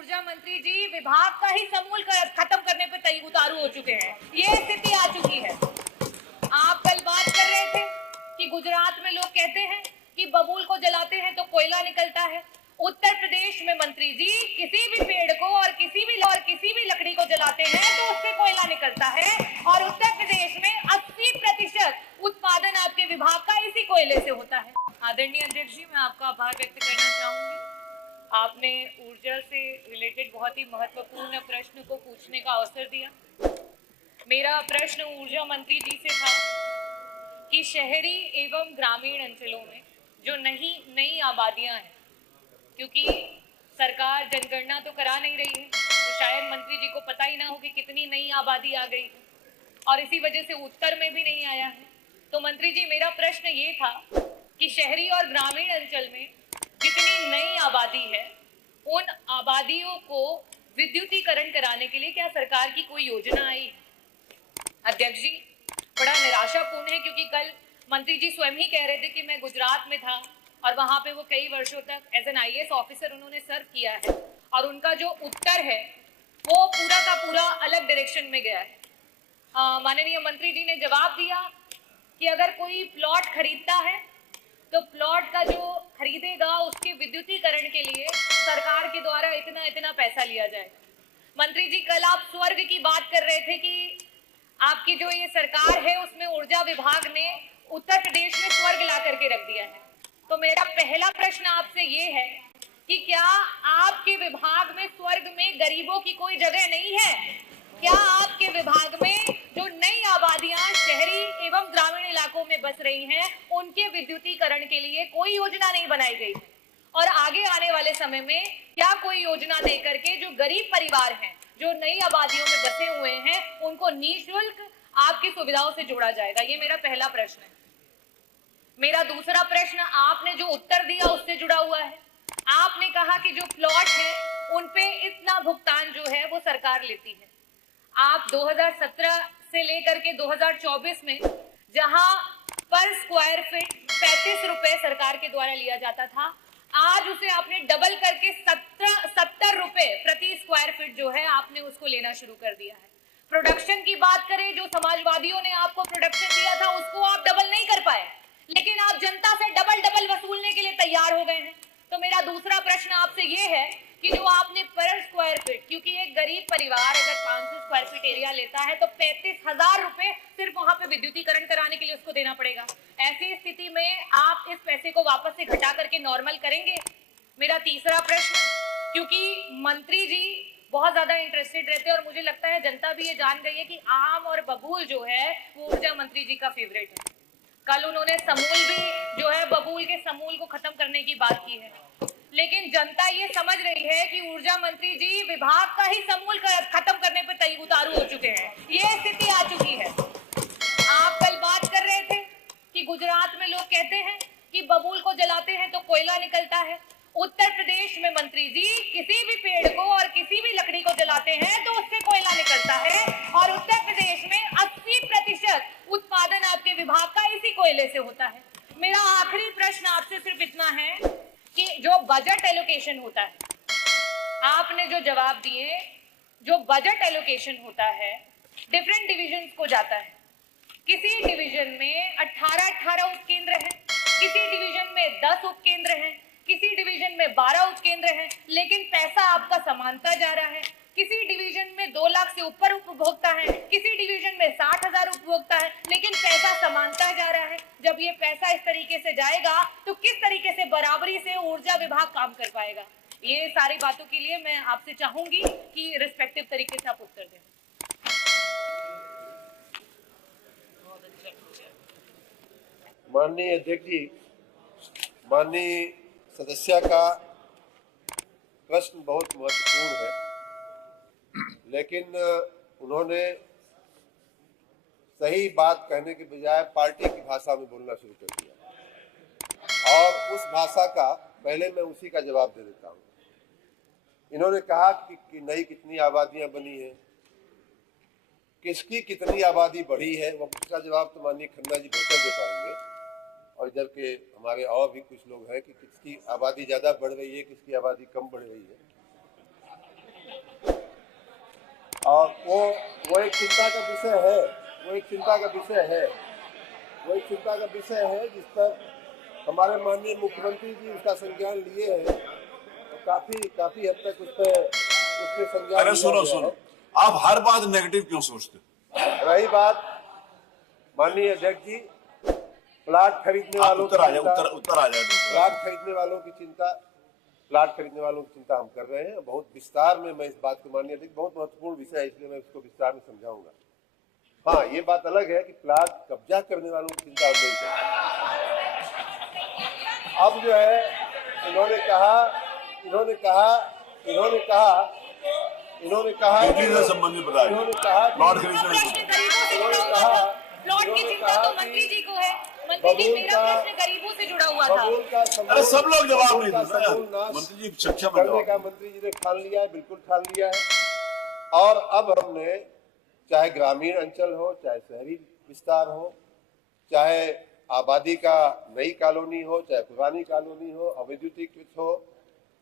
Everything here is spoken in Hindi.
ऊर्जा मंत्री जी विभाग का ही समूल खत्म करने पे उतारू हो चुके हैं। ये स्थिति आ चुकी है। आप कल बात कर रहे थे कि गुजरात में लोग कहते हैं कि बबूल को जलाते हैं तो कोयला निकलता है। उत्तर प्रदेश में मंत्री जी किसी भी पेड़ को और किसी भी लकड़ी को जलाते हैं तो उससे कोयला निकलता है और उत्तर प्रदेश में 80% उत्पादन आपके विभाग का इसी कोयले से होता है। आदरणीय अध्यक्ष जी, मैं आपका आभार व्यक्त करना चाहूंगी। आपने ऊर्जा से रिलेटेड बहुत ही महत्वपूर्ण प्रश्न को पूछने का अवसर दिया। मेरा प्रश्न ऊर्जा मंत्री जी से था कि शहरी एवं ग्रामीण अंचलों में जो नई आबादियां हैं, क्योंकि सरकार जनगणना तो करा नहीं रही है तो शायद मंत्री जी को पता ही ना हो कि कितनी नई आबादी आ गई है और इसी वजह से उत्तर में भी नहीं आया है। तो मंत्री जी, मेरा प्रश्न ये था कि शहरी और ग्रामीण अंचल में जितनी नई आबादी है उन आबादियों को विद्युतीकरण कराने के लिए क्या सरकार की कोई योजना आई? अध्यक्ष जी, बड़ा निराशापूर्ण है क्योंकि कल मंत्री जी स्वयं ही कह रहे थे कि मैं गुजरात में था और वहां पे वो कई वर्षों तक एज एन IAS ऑफिसर उन्होंने सर्व किया है और उनका जो उत्तर है वो पूरा का पूरा अलग डायरेक्शन में गया है। माननीय मंत्री जी ने जवाब दिया कि अगर कोई प्लॉट खरीदता है तो प्लॉट का जो खरीदेगा उसके विद्युतीकरण के लिए सरकार के द्वारा इतना पैसा लिया जाएगा। मंत्री जी, कल आप स्वर्ग की बात कर रहे थे कि आपकी जो ये सरकार है उसमें ऊर्जा विभाग ने उत्तर प्रदेश में स्वर्ग ला करके रख दिया है। तो मेरा पहला प्रश्न आपसे ये है कि क्या आपके विभाग में स्वर्ग में गरीबों की कोई जगह नहीं है? क्या आपके विभाग में जो नई आबादियां शहरी एवं ग्रामीण इलाकों में बस रही हैं उनके विद्युतीकरण के लिए कोई योजना नहीं बनाई गई? और आगे आने वाले समय में क्या कोई योजना दे करके जो गरीब परिवार हैं जो नई आबादियों में बसे हुए हैं उनको निःशुल्क आपकी सुविधाओं से जोड़ा जाएगा? ये मेरा पहला प्रश्न है। मेरा दूसरा प्रश्न आपने जो उत्तर दिया उससे जुड़ा हुआ है। आपने कहा कि जो प्लॉट है उन पे इतना भुगतान जो है वो सरकार लेती है। आप 2017 से लेकर के 2024 में जहां पर स्क्वायर फीट 35 रुपए सरकार के द्वारा लिया जाता था, आज उसे आपने डबल करके 70 रुपए प्रति स्क्वायर फीट जो है आपने उसको लेना शुरू कर दिया है। प्रोडक्शन की बात करें, जो समाजवादियों ने आपको प्रोडक्शन दिया था उसको आप डबल नहीं कर पाए, लेकिन आप जनता से डबल वसूलने के लिए तैयार हो गए हैं। तो मेरा दूसरा प्रश्न आपसे ये है कि जो आपने पर स्क्वायर फीट, क्योंकि एक गरीब परिवार अगर 500 स्क्वायर फीट एरिया लेता है तो 35,000 रुपए सिर्फ वहां पे विद्युतीकरण कराने के लिए उसको देना पड़ेगा। ऐसी स्थिति में आप इस पैसे को वापस से घटा करके नॉर्मल करेंगे? मेरा तीसरा प्रश्न, क्योंकि मंत्री जी बहुत ज्यादा इंटरेस्टेड रहते हैं और मुझे लगता है जनता भी ये जान गई है कि आम और बबूल जो है वो ऊर्जा मंत्री जी का फेवरेट है। कल उन्होंने समूल भी जो है बबूल के समूल को खत्म करने की बात की है, लेकिन जनता ये समझ रही है कि ऊर्जा मंत्री जी विभाग का ही समूल खत्म करने पे उतारू हो चुके हैं। ये स्थिति आ चुकी है। आप कल बात कर रहे थे कि गुजरात में लोग कहते हैं कि बबूल को जलाते हैं तो कोयला निकलता है। उत्तर प्रदेश में मंत्री जी किसी भी पेड़ को और किसी भी लकड़ी को जलाते हैं तो उससे कोयला निकलता है और उत्तर प्रदेश में 80% उत्पादन आपके विभाग का इसी कोयले से होता है। मेरा आखिरी प्रश्न आपसे सिर्फ इतना है कि जो बजट एलोकेशन होता है, आपने जो जवाब दिए, जो बजट एलोकेशन होता है डिफरेंट डिविजन्स को जाता है। किसी डिवीजन में 18 उपकेंद्र हैं, किसी डिवीजन में 10 उपकेंद्र हैं, किसी डिवीजन में 12 उपकेंद्र हैं, लेकिन पैसा आपका समानता जा रहा है। किसी डिवीजन में 2 लाख से ऊपर उपभोक्ता है, किसी डिवीजन में 60,000 उपभोक्ता है, लेकिन पैसा समानता जा रहा है। जब ये पैसा इस तरीके से जाएगा तो किस तरीके से बराबरी से ऊर्जा विभाग काम कर पाएगा? ये सारी बातों के लिए मैं आपसे चाहूंगी कि रिस्पेक्टिव तरीके से आप उत्तर दें। माननीय अध्यक्ष जी, माननीय सदस्य का प्रश्न बहुत महत्वपूर्ण है, लेकिन उन्होंने सही बात कहने के बजाय पार्टी की भाषा में बोलना शुरू कर दिया और उस भाषा का पहले मैं उसी का जवाब दे देता हूँ। इन्होंने कहा कि नई कितनी आबादियां बनी है, किसकी कितनी आबादी बढ़ी है, वो उसका जवाब तो माननीय खन्ना जी बेहतर दे पाएंगे। और इधर के हमारे और भी कुछ लोग हैं कि किसकी आबादी ज़्यादा बढ़ रही है, किसकी आबादी कम बढ़ रही है। और वो एक चिंता का विषय है, वो एक चिंता का विषय है जिस पर हमारे माननीय मुख्यमंत्री जी उसका संज्ञान लिए हैं, तो काफी हद तक उस पर संज्ञान। अरे सुनो, आप हर बात नेगेटिव क्यों सोचते हो? रही बात माननीय अध्यक्ष जी, प्लाट खरीदने वालों उत्तर आ जाए। प्लाट खरीदने वालों की चिंता हम कर रहे हैं। बहुत विस्तार में मैं इस बात को माननीय अध्यक्ष, बहुत महत्वपूर्ण विषय है, इसलिए मैं इसको विस्तार में समझाऊंगा। हाँ, ये बात अलग है कि प्लाट कब्जा करने वालों की चिंता हम नहीं करते। अब जो है इन्होंने कहा संबंधित बताया, प्लॉट खरीदने प्लॉट की चिंता तो मंत्री जी को है। मंत्री जी, मेरा प्रश्न गरीबों से जुड़ा हुआ था। अरे सब लोग जवाब नहीं देते, मंत्री जी सक्षम करने का मंत्री जी ने ठान लिया है, बिल्कुल ठान लिया है। और अब हमने चाहे ग्रामीण अंचल हो, चाहे शहरी विस्तार हो, चाहे आबादी का नई कॉलोनी हो, चाहे पुरानी कॉलोनी हो, अविद्युतीकृत हो,